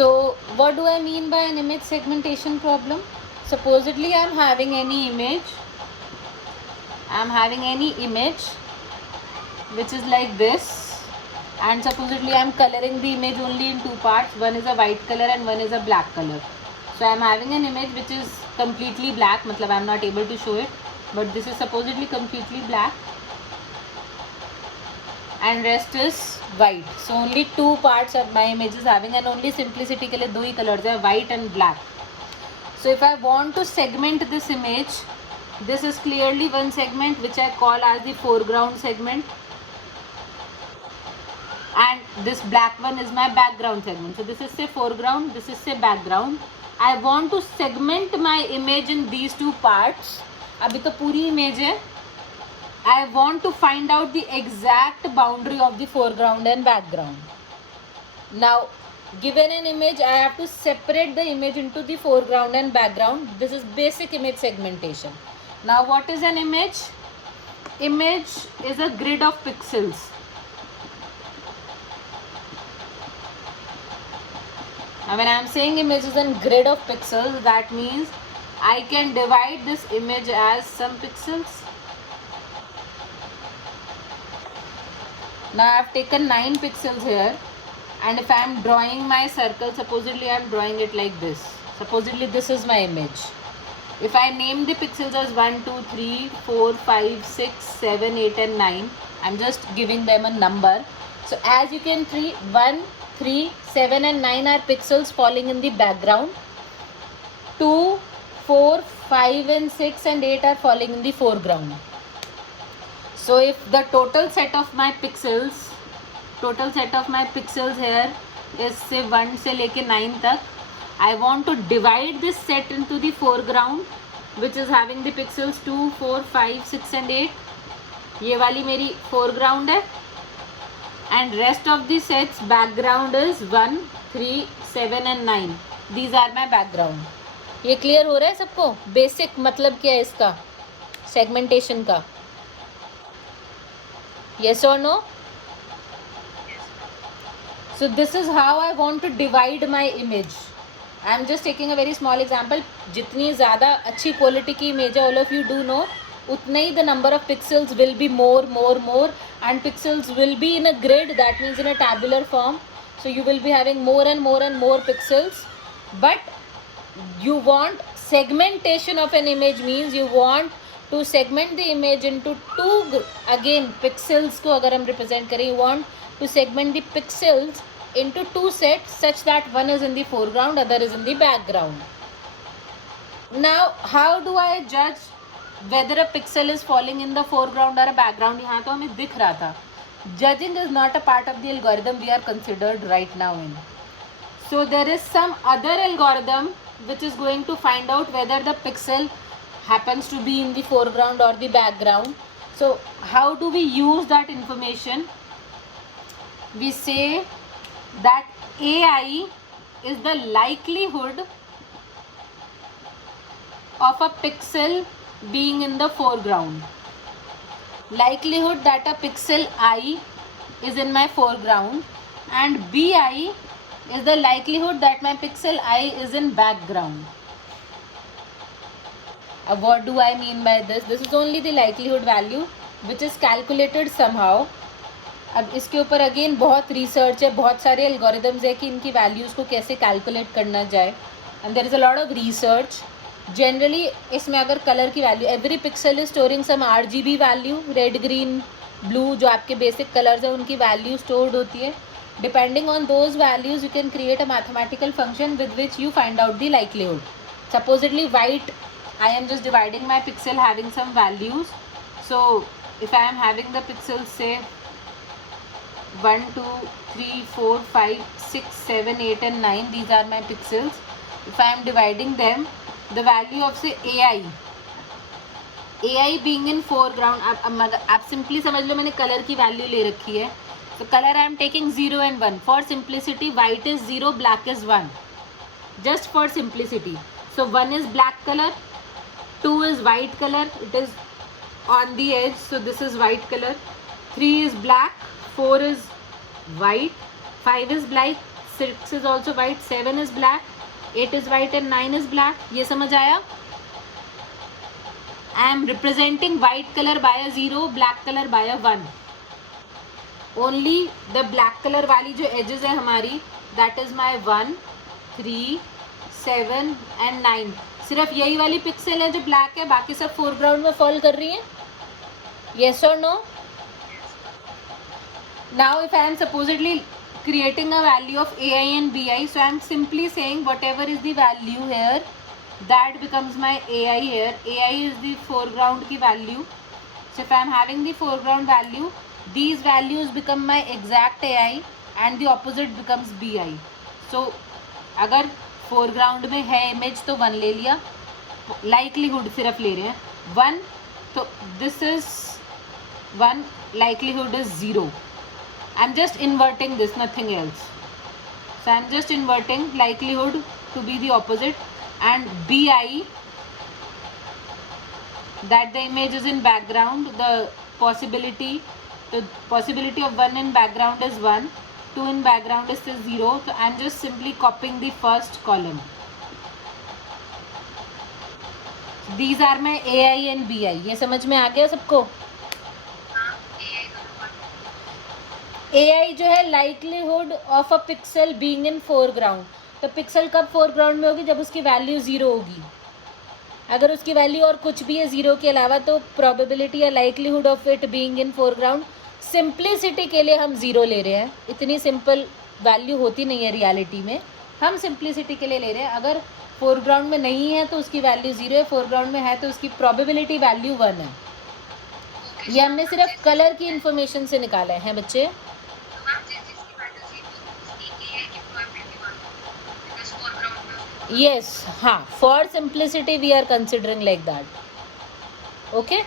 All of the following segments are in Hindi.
So what do I mean by an image segmentation problem? Supposedly I'm having any image which is like this, and supposedly I'm coloring the image only in two parts. One is a white color and one is a black color. So I'm having an image which is completely black, matlab I'm not able to show it, but this is supposedly completely black and rest is white. So only two parts of my image is having, and only simplicity के लिए दो ही colors है, white and black. So if I want to segment this image, this is clearly one segment which I call as the foreground segment, and this black one is my background segment. So this is say foreground, this is say background. I want to segment my image in these two parts. अभी तो पूरी image है. I want to find out the exact boundary of the foreground and background. Now, given an image, I have to separate the image into the foreground and background. This is basic image segmentation. Now, what is an image? Image is a grid of pixels. Now, when I am saying image is a grid of pixels, that means I can divide this image as some pixels. Now I have taken 9 pixels here, and if I am drawing my circle, supposedly I am drawing it like this. Supposedly this is my image. If I name the pixels as 1, 2, 3, 4, 5, 6, 7, 8 and 9, I am just giving them a number. So as you can see, 1, 3, 7 and 9 are pixels falling in the background. 2, 4, 5 and 6 and 8 are falling in the foreground. So if the total set of my pixels here is say 1 से लेके 9 तक, I want to divide this set into the foreground, which is having the pixels 2, 4, 5, 6 and 8. ये वाली मेरी foreground है, and rest of the sets background is 1, 3, 7 and 9. These are my background. ये clear हो रहा है सबको? Basic मतलब क्या है इसका segmentation का? Yes or no? So this is how I want to divide my image. I am just taking a very small example. जितनी ज़्यादा अच्छी quality की image है, all of you do know, उतने ही the number of pixels will be more, and pixels will be in a grid. That means in a tabular form. So you will be having more and more pixels. But you want segmentation of an image, means you want to segment the image into two, again pixels को अगर हम represent करें, you want to segment the pixels into two sets such that one is in the foreground, other is in the background. Now how do I judge whether a pixel is falling in the foreground or a background? यहाँ तो हमें दिख रहा था. Judging is not a part of the algorithm we are considered right now in. So there is some other algorithm which is going to find out whether the pixel happens to be in the foreground or the background. So how do we use that information? We say that AI is the likelihood of a pixel being in the foreground. Likelihood that a pixel I is in my foreground, and BI is the likelihood that my pixel I is in background. What do I mean by this? This is only the likelihood value which is calculated somehow. अब इसके ऊपर अगेन बहुत रिसर्च है, बहुत सारे एल्गोरिदम्स है कि इनकी वैल्यूज़ को कैसे कैलकुलेट करना जाए, and there is a lot of research. Generally इसमें अगर कलर की value, every pixel is storing some RGB value, red green blue जो आपके बेसिक कलर्स है उनकी वैल्यू स्टोर्ड होती है. Depending on those values you can create a mathematical function with which you find out the likelihood. Supposedly white, I am just dividing my pixel having some values. So if I am having the pixels say 1, 2, 3, 4, 5, 6, 7, 8 and 9, these are my pixels. If I am dividing them, the value of say AI being in foreground, आप simply समझ लो मैंने color की value ले रखी है. So color I am taking 0 and 1. For simplicity, white is 0, black is 1. Just for simplicity. So 1 is black color, 2 is white color, it is on the edge, so this is white color. 3 is black, 4 is white, 5 is black, 6 is also white, 7 is black, 8 is white and 9 is black. ये समझ आया? I am representing white color by a 0, black color by a 1. Only the black color वाली जो edges है हमारी, that is my 1, 3, 7 and 9. सिर्फ यही वाली पिक्सल है जो ब्लैक है, बाकी सब फोरग्राउंड में फॉल कर रही है. Yes or no? Now if I am supposedly creating a value of ai and bi, so I am simply saying whatever is the value here, that becomes my ai here. Ai is the foreground की value. So if I am having the foreground value, these values become my exact ai and the opposite becomes bi. So अगर फोरग्राउंड में है इमेज तो 1 ले लिया, लाइकलीहुड सिर्फ ले रहे हैं 1, तो this is 1, likelihood is 0. I'm just inverting this, nothing else. So I'm just inverting likelihood to be the opposite, and bi, that the image is in background, the possibility of 1 in background is 1, 2 in background is 0. So I'm just simply copying the first column. These are my ai and bi. ये समझ में आ गया सबको? AI जो है likelihood of a pixel being in foreground. तो पिक्सल कब फोरग्राउंड में होगी? जब उसकी वैल्यू 0 होगी. अगर उसकी वैल्यू और कुछ भी है 0 के अलावा, तो प्रोबेबिलिटी या likelihood of it being in foreground, simplicity के लिए हम 0 ले रहे हैं. इतनी सिंपल वैल्यू होती नहीं है रियलिटी में, हम सिंप्लिसिटी के लिए ले रहे हैं. अगर फोरग्राउंड में नहीं है तो उसकी वैल्यू 0 है, फोरग्राउंड में है तो उसकी प्रोबेबिलिटी वैल्यू 1 है. ये हमने सिर्फ कलर की इंफॉर्मेशन से निकाला है बच्चे. Yes, हाँ, for simplicity we are considering like that. Okay?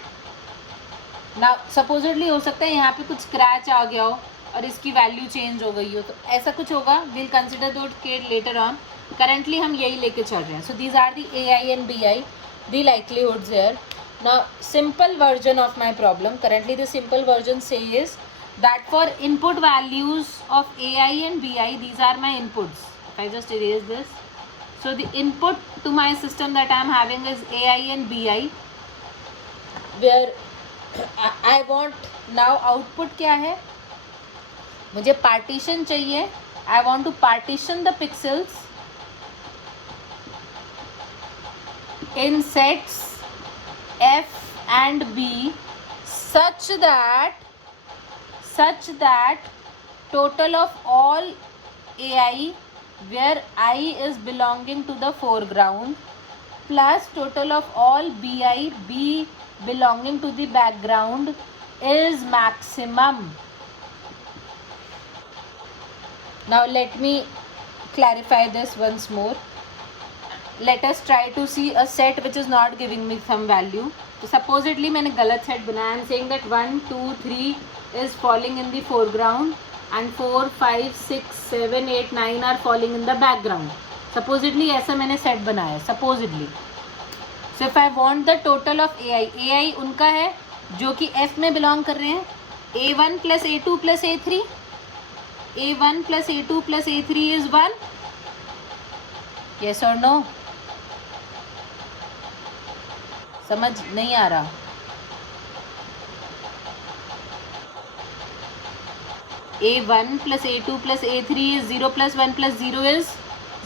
Now supposedly हो सकता है यहाँ पे कुछ स्क्रैच आ गया हो और इसकी वैल्यू चेंज हो गई हो, तो ऐसा कुछ होगा. we'll consider that later on. Currently हम यही लेके चल रहे हैं. So these are the ai and bi, the likelihoods here. Now simple version of my problem, currently the simple version says that for input values of ai and bi, these are my inputs. If I just erase this, so the input to my system that I am having is ai and bi, where I want now output क्या है? मुझे partition चाहिए. I want to partition the pixels in sets f and b such that total of all ai where I is belonging to the foreground plus total of all bi b belonging to the background is maximum. Now let me clarify this once more. Let us try to see a set which is not giving me some value. तो supposedly मैंने गलत set बनाया. I am saying that 1, 2, 3 is falling in the foreground and 4, 5, 6, 7, 8, 9 are falling in the background. Supposedly ऐसा मैंने set बनाया. Supposedly. So if I want the total of ai उनका है जो कि f में belong कर रहे हैं. a1 plus a2 plus a3. a1 plus a2 plus a3 is 1. Yes or no? समझ नहीं आ रहा? a1 plus a2 plus a3 is 0 plus 1 plus 0 is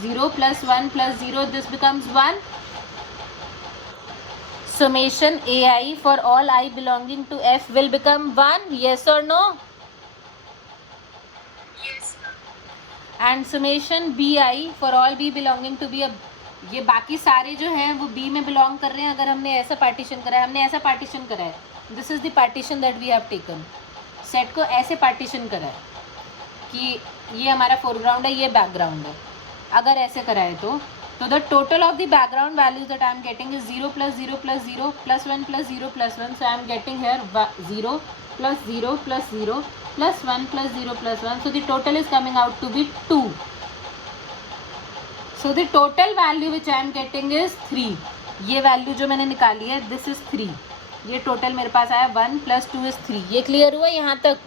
0 plus 1 plus 0. This becomes 1. Summation ai for all I belonging to f will become 1. Yes or no? Yes. And summation bi for all b belonging to b. अब ये बाकी सारे जो हैं वो b में बिलोंग कर रहे हैं. अगर हमने ऐसा पार्टीशन करा है, हमने ऐसा पार्टीशन करा है, this is the partition that we have taken. Set को ऐसे पार्टीशन करा है कि ये हमारा फोरग्राउंड है, ये बैकग्राउंड है. अगर ऐसे करा है तो the total of the background values that I am getting is 0 plus 0 plus 0 plus 1 plus 0 plus 1. So I am getting here 0 plus 0 plus 0 plus 1 plus 0 plus 1. So the total is coming out to be 2. So the total value which I am getting is 3. ये वैल्यू जो मैंने निकाली है, this is 3. ये टोटल मेरे पास आया 1 plus 2 is 3. ये क्लियर हुआ यहाँ तक?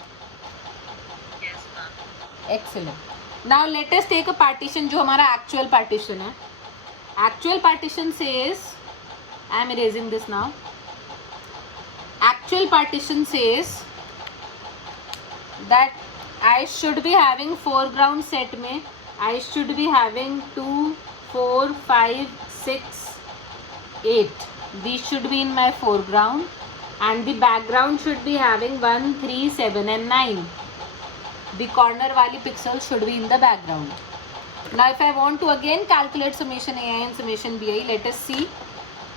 Yes, ma'am. Excellent. Now let us take a partition जो हमारा actual partition है. Actual partition says, I am erasing this now. Actual partition says that I should be having foreground set में I should be having 2, 4, 5, 6, 8. These should be in my foreground, and the background should be having 1, 3, 7 and 9. The corner wali pixels should be in the background. Now if I want to again calculate summation AI and summation BI, let us see.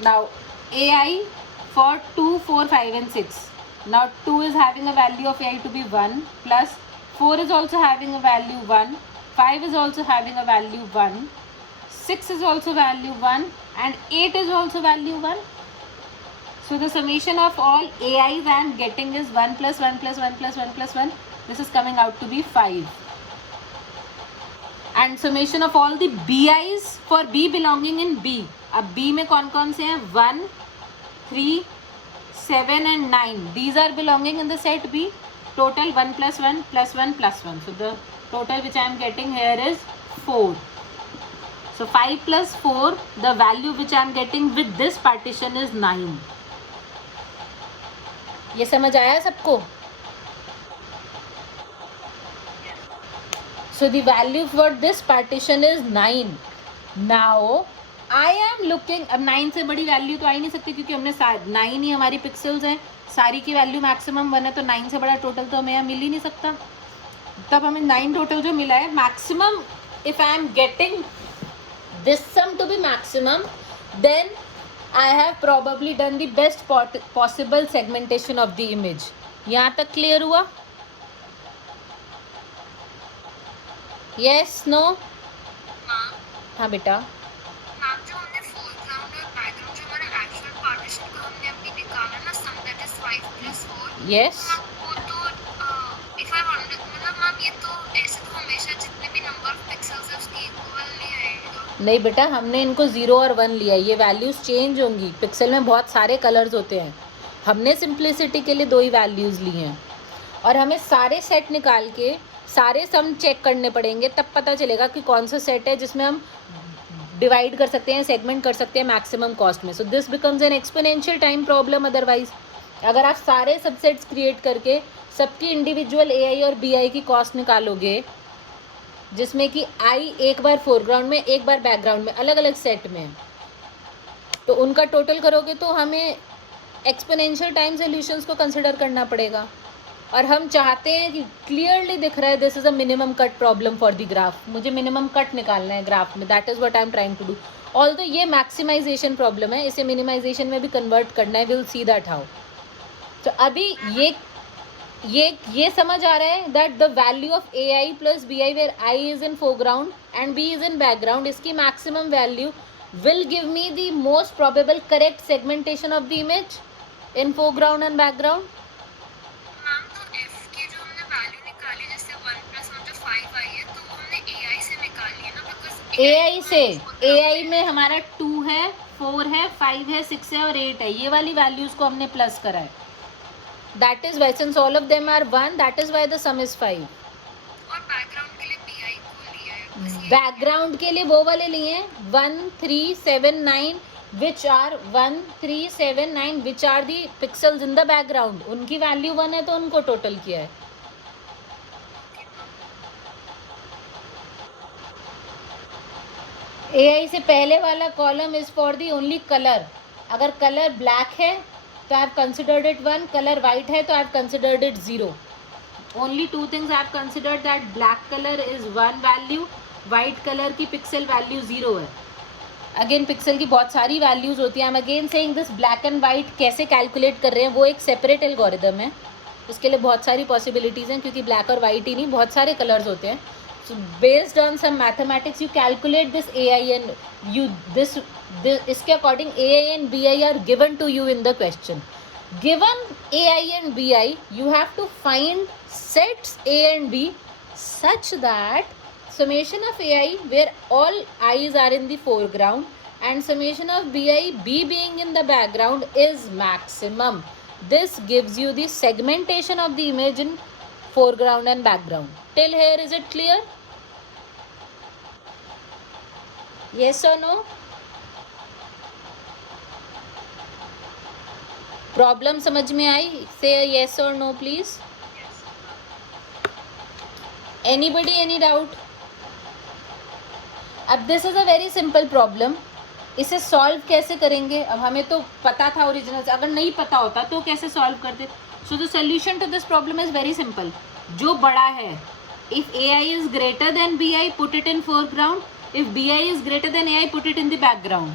Now AI for 2, 4, 5 and 6. Now 2 is having a value of AI to be 1, plus 4 is also having a value 1, 5 is also having a value 1, 6 is also value 1 and 8 is also value 1. So the summation of all AIs I am getting is 1 plus 1 plus 1 plus 1 plus 1. This is coming out to be 5. And summation of all the BIs for B belonging in B. अब B में कौन कौन से हैं? 1, 3, 7 and 9. These are belonging in the set B. Total 1 plus 1 plus 1 plus 1. So the total which I am getting here is 4. So 5 plus 4, the value which I am getting with this partition is 9. ये समझ आया सबको? So the value for this partition is 9. Now I am looking, अब 9 से बड़ी वैल्यू तो आ ही नहीं सकती क्योंकि हमने 9 ही हमारी पिक्सल्स हैं, सारी की वैल्यू मैक्सिमम 1 है, तो 9 से बड़ा टोटल तो हमें यहाँ मिल ही नहीं सकता. तब हमें 9 टोटल जो मिला है maximum, if I am getting this sum to be maximum, then I have probably done the best possible segmentation of the image. यहाँ तक clear हुआ? Yes, no? हाँ बेटा. जो हमने foreground और background जो हमारा actual partition का हमने अभी निकाला ना, sum that is 5 plus 4. Yes. वो तो if I want, मतलब मैम ये तो ऐसे तो हमेशा जितने भी number of pixels है उसकी equal नहीं आएगा. नहीं बेटा, हमने इनको 0 और 1 लिया. ये वैल्यूज़ चेंज होंगी. पिक्सल में बहुत सारे कलर्स होते हैं. हमने सिंप्लिसिटी के लिए 2 ही वैल्यूज़ ली हैं और हमें सारे सेट निकाल के सारे सम चेक करने पड़ेंगे, तब पता चलेगा कि कौन सा सेट है जिसमें हम डिवाइड कर सकते हैं, सेगमेंट कर सकते हैं मैक्सिमम कॉस्ट में. So this becomes N exponential time problem. Otherwise अगर आप सारे सबसेट्स क्रिएट करके सबकी इंडिविजुअल AI और BI की कॉस्ट निकालोगे, जिसमें कि I एक बार फोरग्राउंड में एक बार बैकग्राउंड में अलग अलग सेट में, तो उनका टोटल करोगे तो हमें एक्सपोनेंशियल टाइम सॉल्यूशंस को कंसिडर करना पड़ेगा. और हम चाहते हैं कि क्लियरली दिख रहा है this is a minimum cut problem for the graph. मुझे मिनिमम कट निकालना है ग्राफ में. That is what I am trying to do. Although ये मैक्सिमाइजेशन प्रॉब्लम है, इसे मिनिमाइजेशन में भी कन्वर्ट करना है. Will see that how. तो अभी ये समझ आ रहा है that the value of AI plus BI where I is in foreground and B is in background, इसकी maximum value will give me the most probable correct segmentation of the image in foreground and background. Ma'am तो F की जो हमने वैल्यू निकाली, जैसे 1 plus 1 जो 5 आई है, तो वो हमने AI से निकाली है ना, बिकॉज AI से AI में हमारा 2 है, 4 है, 5 है, 6 है और 8 है. ये वाली वैल्यूज़ को हमने प्लस करा है. That is why since all of them are 1, that is why the sum is 5. और बैकग्राउंड के लिए BI को लिया है. बैकग्राउंड के लिए वो वाले लिए हैं 1, 3, 7, 9 which are 1, 3, 7, 9 which are the pixels in the background. उनकी वैल्यू 1 है तो उनको टोटल किया है. AI से पहले वाला column is for the only colour. अगर कलर ब्लैक है तो I have considered it 1, colour white है तो I have considered it 0. Only 2 things I have considered, that black colour is 1 value, white colour की पिक्सल वैल्यू 0 है. अगेन पिक्सल की बहुत सारी वैल्यूज़ होती हैं. आई am again saying this black and white कैसे कैलकुलेट कर रहे हैं वो एक सेपरेट एल्गोरिदम है. उसके लिए बहुत सारी पॉसिबिलिटीज़ हैं क्योंकि ब्लैक और वाइट ही नहीं बहुत सारे कलर्स होते हैं. So based on some mathematics you calculate this AI and you this इसके according AI and BI are given to you in the question. Given AI and BI, you have to find sets A and B such that summation of AI where all I's are in the foreground and summation of BI B being in the background is maximum. This gives you the segmentation of the image in foreground and background. Till here is it clear? Yes or no? Problem समझ में आई? से yes or no please. Anybody any doubt? अब this is a very simple problem. इसे सॉल्व कैसे करेंगे? अब हमें तो पता था ओरिजिनल से, अगर नहीं पता होता तो कैसे सॉल्व करते? So the solution to this problem is very simple. जो बड़ा है, if A I is greater than B I, put it in foreground. If B I is greater than A I, put it in the background.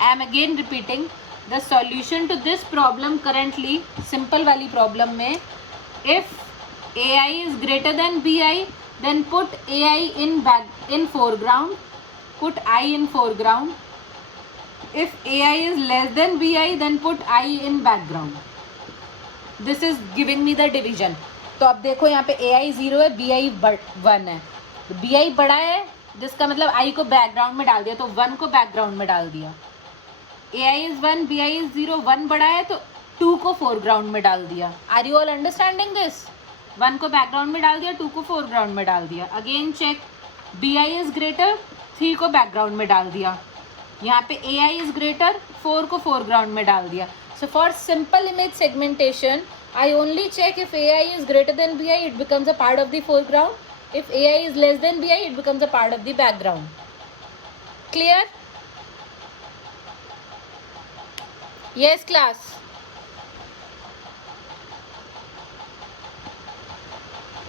I am again repeating the solution to this problem currently, simple वाली प्रॉब्लम में, if A I is greater than B I, then put ai in foreground, put I in foreground. If ai is less than bi, then put I in background. This is giving me the division. तो अब देखो यहाँ पे ai 0 है, bi 1 है. तो bi बड़ा है जिसका मतलब I को बैकग्राउंड में डाल दिया, तो 1 को बैकग्राउंड में डाल दिया. ai is 1, bi is 0, 1 बड़ा है तो 2 को फोरग्राउंड में डाल दिया. Are you all understanding this? 1 को बैकग्राउंड में डाल दिया, 2 को फोरग्राउंड में डाल दिया. Again check, B I is greater, 3 को बैकग्राउंड में डाल दिया. यहाँ पे ए आई इज ग्रेटर, 4 को फोरग्राउंड में डाल दिया. So for simple image segmentation, I only check if A I is greater than B I, it becomes a part of the foreground. If A I is less than B I, it becomes a part of the background. Clear? Yes class.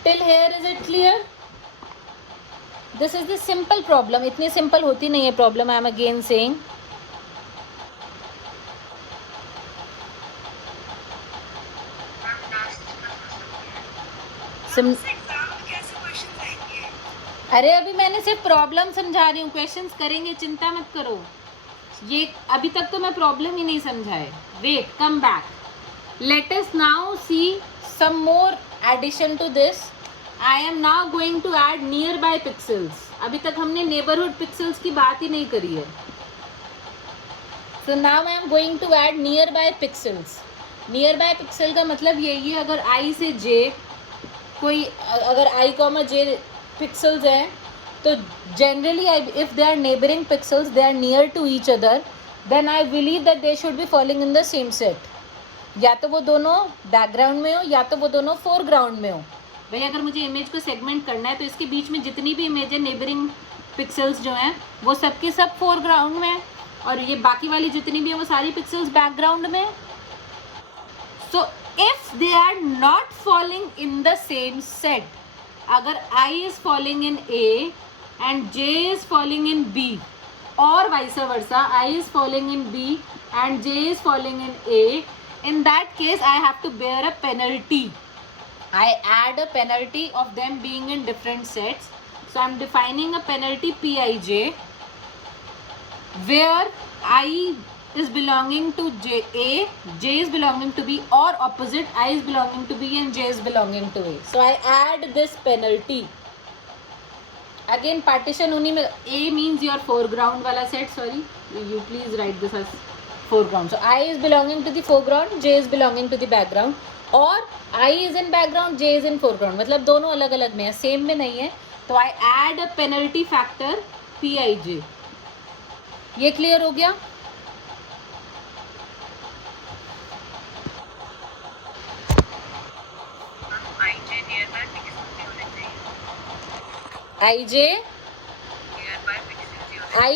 Till here is it clear? This is the simple problem. इतनी simple होती नहीं है problem. I am again saying. अरे अभी मैंने सिर्फ प्रॉब्लम समझा रही हूँ, क्वेश्चंस करेंगे, चिंता मत करो. ये अभी तक तो मैं प्रॉब्लम ही नहीं समझाए. Wait, come back. Let us now see some more addition to this. I am now going to add nearby pixels. अभी तक हमने neighborhood pixels की बात ही नहीं करी है. So now I am going to add nearby pixels. Nearby pixel का मतलब यही है, अगर I से J कोई, अगर I, J pixels हैं, तो generally if they are neighboring pixels, they are near to each other, then I believe that they should be falling in the same set. या तो वो दोनों बैकग्राउंड में हो या तो वो दोनों फोरग्राउंड में हो. भाई अगर मुझे इमेज को सेगमेंट करना है तो इसके बीच में जितनी भी इमेज है, नेबरिंग पिक्सल्स जो हैं, वो सबके सब फोरग्राउंड में, और ये बाकी वाली जितनी भी है वो सारी पिक्सल्स बैकग्राउंड में. So if they are not falling in the same set, अगर i is falling in A and j is falling in B, और vice versa, i is falling in B and j is falling in A, in that case I have to bear a penalty. I add a penalty of them being in different sets. So I'm defining a penalty Pij, where I is belonging to A, J is belonging to B, or opposite, I is belonging to B and J is belonging to A. So I add this penalty. Again partition उन्हीं में, A means your foreground वाला set, sorry, you please write this as foreground. So I is belonging to the foreground, J is belonging to the background, और I is in background, J is in foreground. मतलब दोनों अलग अलग में है, सेम में नहीं है. तो I add a penalty factor Pij. ये क्लियर हो गया? आई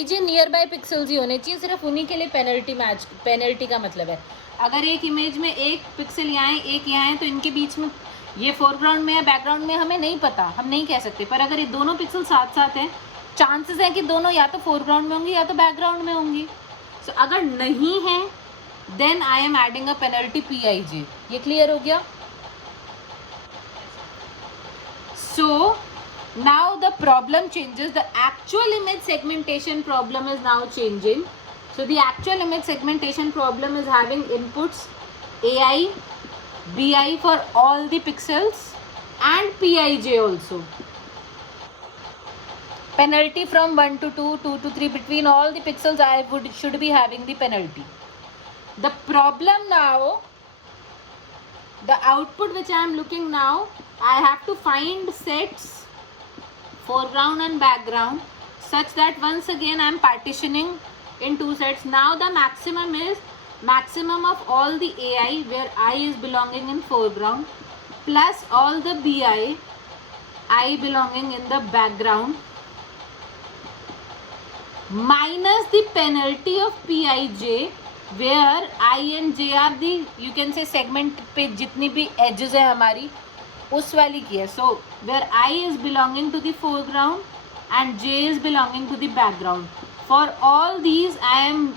जे नियर बाय पिक्सल्स ही होने चाहिए. सिर्फ उन्हीं के लिए पेनल्टी का मतलब है. अगर एक इमेज में एक पिक्सल यहाँ है, एक यहाँ है, तो इनके बीच में ये फोरग्राउंड में है, बैकग्राउंड में, हमें नहीं पता, हम नहीं कह सकते. पर अगर ये दोनों पिक्सल साथ साथ हैं, चांसेस हैं कि दोनों या तो फोरग्राउंड में होंगी या तो बैकग्राउंड में होंगी. सो अगर नहीं है, then I am adding a penalty Pij. ये क्लियर हो गया? सो now the problem changes. The actual image segmentation problem is now changing. So the actual image segmentation problem is having inputs ai, bi for all the pixels and Pij also. Penalty from 1 to 2, 2 to 3, between all the pixels I should be having the penalty. The problem now, the output which I am looking now, I have to find sets foreground and background such that once again I am partitioning in two sets. Now the maximum is maximum of all the AI where I is belonging in foreground plus all the BI I belonging in the background minus the penalty of Pij where I and J are the, you can say, segment पे जितनी भी edges है हमारी उस वाली की है. So where I is belonging to the foreground and J is belonging to the background. For all these I am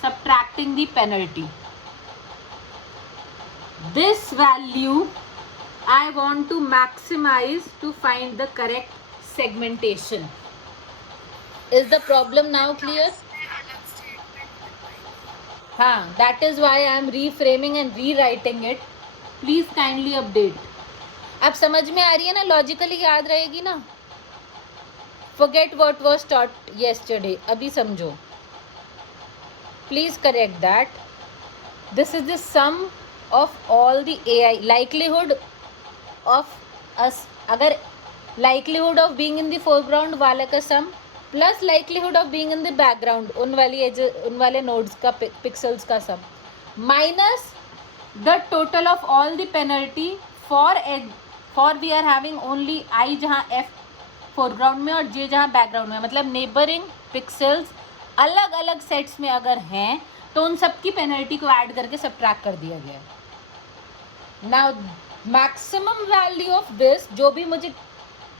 subtracting the penalty. This value I want to maximize to find the correct segmentation. Is the problem now clear? हाँ, that is why I am reframing and rewriting it. Please kindly update. अब समझ में आ रही है ना, लॉजिकली याद रहेगी ना. Forget what was taught yesterday. अभी समझो. Please correct that. This is the sum of all the AI likelihood of us. अगर likelihood of being in the foreground वाले का sum plus likelihood of being in the background उन वाले nodes का pixels का sum minus the total of all the penalty for we are having only I जहाँ F foreground में और J जहाँ background में, मतलब neighboring pixels अलग अलग सेट्स में अगर हैं तो उन सब की पेनल्टी को ऐड करके सब्ट्रैक्ट कर दिया गया है. Now maximum value of this जो भी मुझे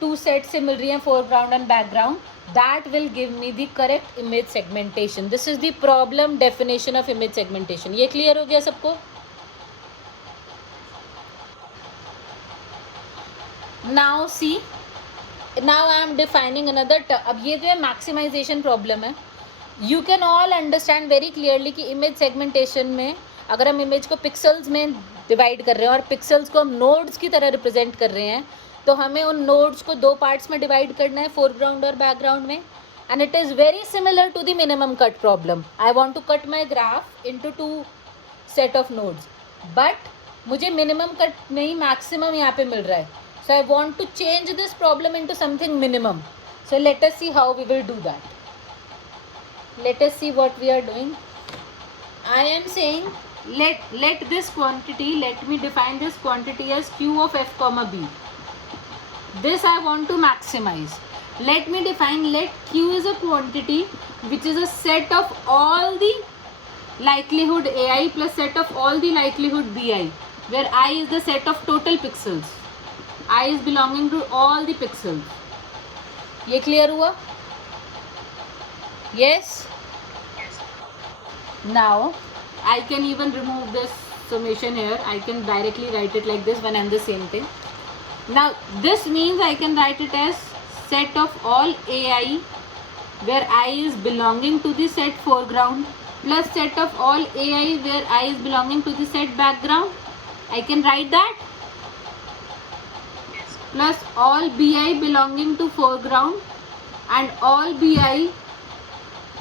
टू सेट से मिल रही है foreground and background, that will give me the correct image segmentation. This is the problem definition of image segmentation. ये क्लियर हो गया सबको? Now see, now I am defining another. अब ये जो है मैक्सिमाइजेशन प्रॉब्लम है. You can all understand very clearly कि इमेज सेगमेंटेशन में अगर हम इमेज को पिक्सल्स में डिवाइड कर रहे हैं और पिक्सल्स को हम नोड्स की तरह रिप्रेजेंट कर रहे हैं, तो हमें उन नोड्स को दो पार्ट्स में डिवाइड करना है, फोरग्राउंड और बैकग्राउंड में. And it is very similar to the minimum cut problem. I want to cut my graph into two set of nodes, but मुझे मिनिमम कट नहीं मैक्सिमम यहाँ पे मिल रहा है. So I want to change this problem into something minimum. So let us see how we will do that. Let us see what we are doing. I am saying let this quantity, let me define this quantity as q of f comma b. This I want to maximize. Let me define, let q is a quantity which is a set of all the likelihood ai plus set of all the likelihood bi, where I is the set of total pixels. I is belonging to all the pixels. ये clear हुआ? Yes. Now I can even remove this summation here. I can directly write it like this when I'm the same thing. Now this means I can write it as set of all ai where I is belonging to the set foreground plus set of all ai where I is belonging to the set background. I can write that. Plus all bi belonging to foreground and all bi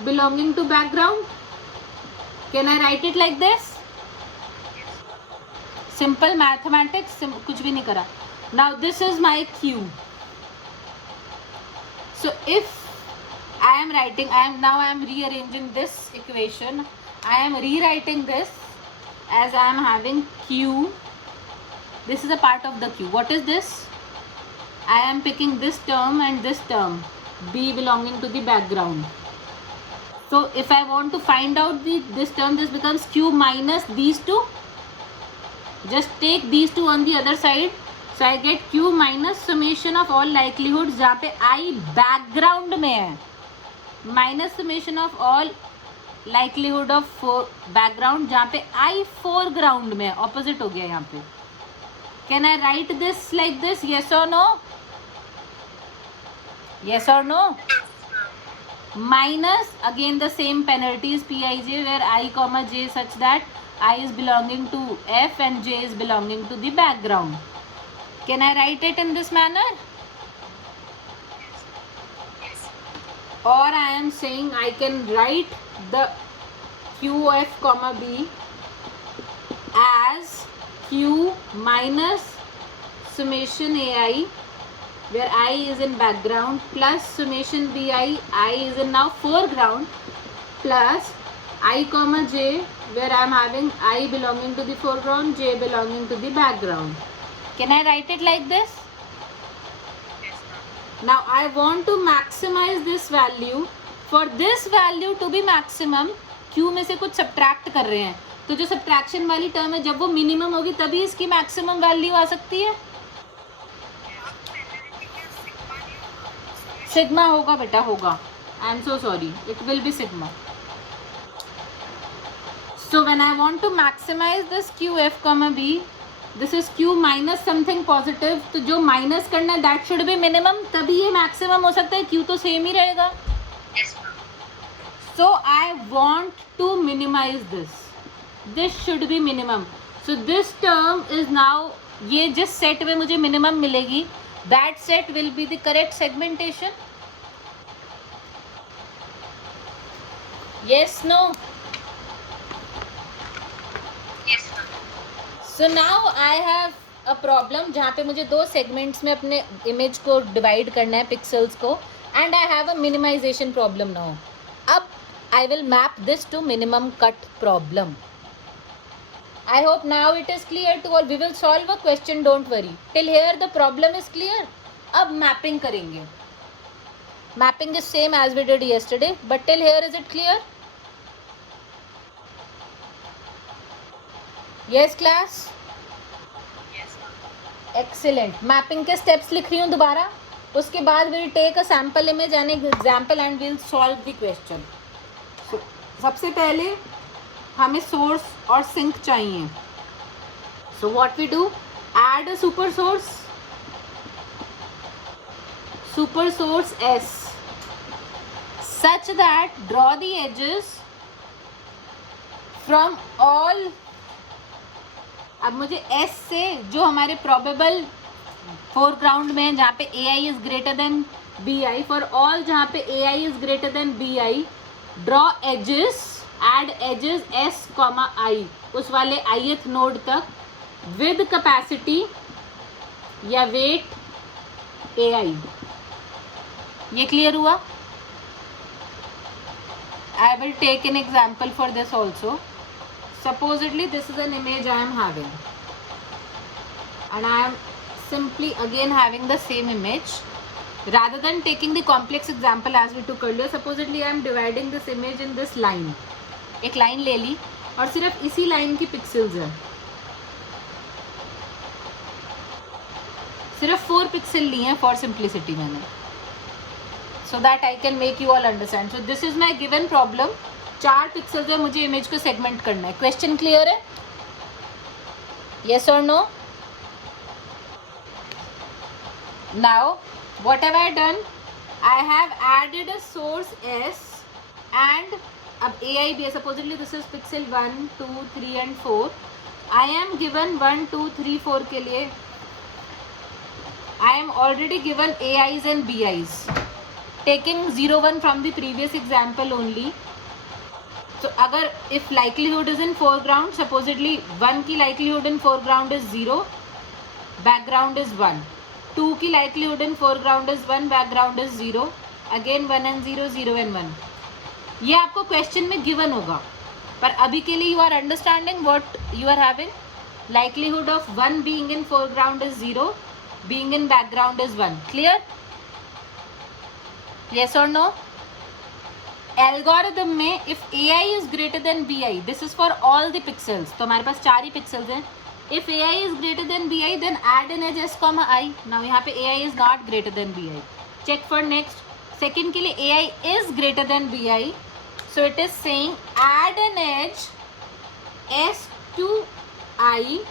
belonging to background. Can I write it like this? Simple mathematics, कुछ भी नहीं करा. Now this is my Q. So if I am writing, I am rearranging this equation. I am rewriting this as I am having Q. This is a part of the Q. What is this? I am picking this term and this term, B belonging to the background. So if I want to find out this term, this becomes q minus these two. Just take these two on the other side. So I get q minus summation of all likelihoods जहाँ पे I background में है, minus summation of all likelihood of background जहाँ पे I foreground में है. Opposite हो गया यहाँ पे. Can I write this like this? Yes or no? Yes or no? Minus again the same penalties Pij where I comma j such that I is belonging to f and j is belonging to the background. Can I write it in this manner? Yes. Or I am saying I can write the qf comma b as q minus summation ai where I is in background, plus summation bi, I is in now foreground, plus I comma j, where I am having I belonging to the foreground, j belonging to the background. Can I write it like this? Yes, ma'am. Now I want to maximize this value. For this value to be maximum, Q में से कुछ subtract कर रहे हैं, तो जो subtraction वाली term है जब वो minimum होगी तभी इसकी maximum value आ सकती है. सिग्मा होगा बेटा, होगा. I am so sorry, it will be sigma. So when I want to maximize this Q F comma B, this is Q minus something positive, तो जो माइनस करना है दैट शुड बी मिनिमम, तभी ये मैक्सिमम हो सकता है. क्यू तो सेम ही रहेगा. Yes, ma'am. So I want to minimize this should be minimum. So this term is now, ये जिस सेट में मुझे मिनिमम मिलेगी, that set will be the correct segmentation. Yes, no? Yes, ma'am. So now I have a problem जहाँ पे मुझे दो segments में अपने image को divide करना है, pixels को, and I have a minimization problem now. अब I will map this to minimum cut problem. I hope now it is clear to all. We will solve a question, don't worry. Till here the problem is clear. अब mapping करेंगे. Mapping is same as we did yesterday, but till here is it clear? Yes class? Yes, ma'am. Excellent. Mapping के steps लिख रही हूँ दोबारा. उसके बाद we'll take a sample image and an example and we'll solve the question. So, सबसे पहले हमें सोर्स और सिंक चाहिए. So what we do, add a super source S such that draw the edges from all. अब मुझे एस से जो हमारे प्रोबेबल फोरग्राउंड में जहाँ पे A I is greater than B i, for all जहाँ पे A I is greater than B i, draw edges, add edges s, i उस वाले ith नोड तक विद कैपेसिटी या वेट ai. ये क्लियर हुआ? I will take an example for this also. Supposedly this is an image I am having and I am simply again having the same image. Rather than taking the complex example as we took earlier, supposedly I am dividing this image in this line. एक लाइन ले ली और सिर्फ इसी लाइन की पिक्सल्स है, सिर्फ 4 पिक्सल लिए हैं फॉर सिंप्लिसिटी मैंने, so that I can make you all understand. So this is my given problem. 4 pixels है, मुझे इमेज को सेगमेंट करना है. क्वेश्चन क्लियर है? येस और no? Now what have I done, I have added a source S and अब ए आई बी है. Supposedly this is pixel 1, 2, 3 and 4. I am given 1, 2, 3, 4 के लिए I am already given A I's and B I's, taking 0, 1 from the previous example only. तो अगर if likelihood is in foreground, supposedly 1 की likelihood in foreground is 0, background is 1. 2 की likelihood in foreground is 1, background is 0. Again 1 and 0, 0 and 1. ये आपको क्वेश्चन में गिवन होगा, पर अभी के लिए you are understanding what you are having. Likelihood of 1 being in foreground is 0, being in background is 1. Clear? Yes और नो? एल्गोरिथम में if A I is greater than B I, this is for all the pixels, तो हमारे पास 4 ही पिक्सल्स हैं. If A I is greater than B I then add an edge S comma I. Now यहाँ पे A I is not greater than B i. Check for next. Second के लिए A I is greater than B i, so it is saying add an edge s to I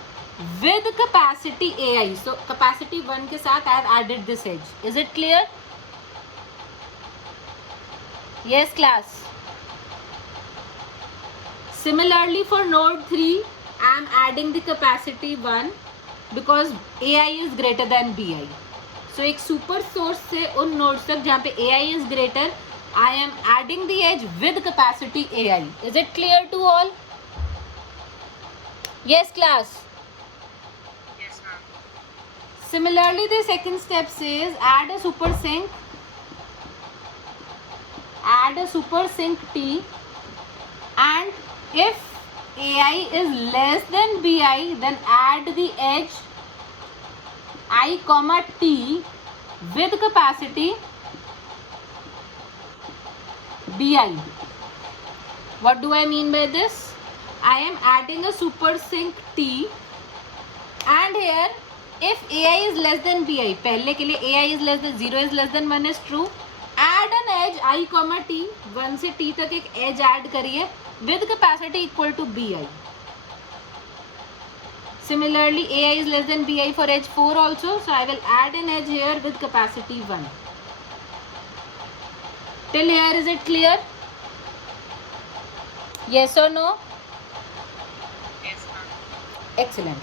with capacity ai. So capacity 1 के साथ I have added this edge. Is it clear? Yes class. Similarly for node 3 I am adding the capacity 1 because ai is greater than bi. So एक super source से उन nodes तक जहाँ पे ai is greater, I am adding the edge with capacity ai. Is it clear to all? Yes class. Yes, ma'am. Similarly, the second step says add a supersink T, and if AI is less than BI, then add the edge I comma T with capacity BI. What do I mean by this? I am adding a supersink T, and here if AI is less than BI, पहले के लिए AI is less than 0 is less than 1 is true. Add an edge I comma T, 1 से T तक एक edge add करिए with capacity equal to BI. Similarly, AI is less than BI for edge 4 also, so I will add an edge here with capacity 1. Till here, is it clear? Yes or no? Yes, ma'am. Excellent.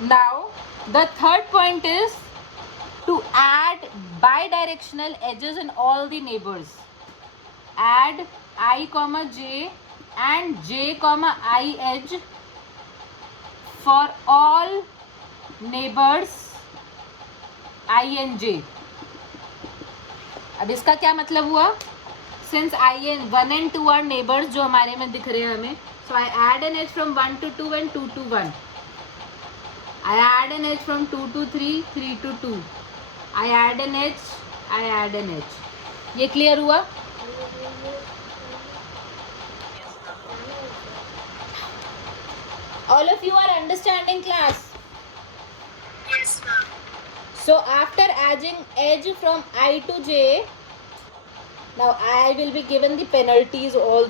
Now, the third point is to add bidirectional edges in all the neighbors. Add I comma j and j comma I edge for all neighbors I and j. अब इसका क्या मतलब हुआ? Since I and 1 and 2 are neighbors जो हमारे में दिख रहे हैं हमें, so I add an edge from 1 to 2 and 2 to 1. I add an edge from 2 to 3, 3 to 2. I add an edge. ये clear हुआ? All of you are understanding, class? Yes, ma'am. So after adding edge from I to j, now I will be given the penalties also.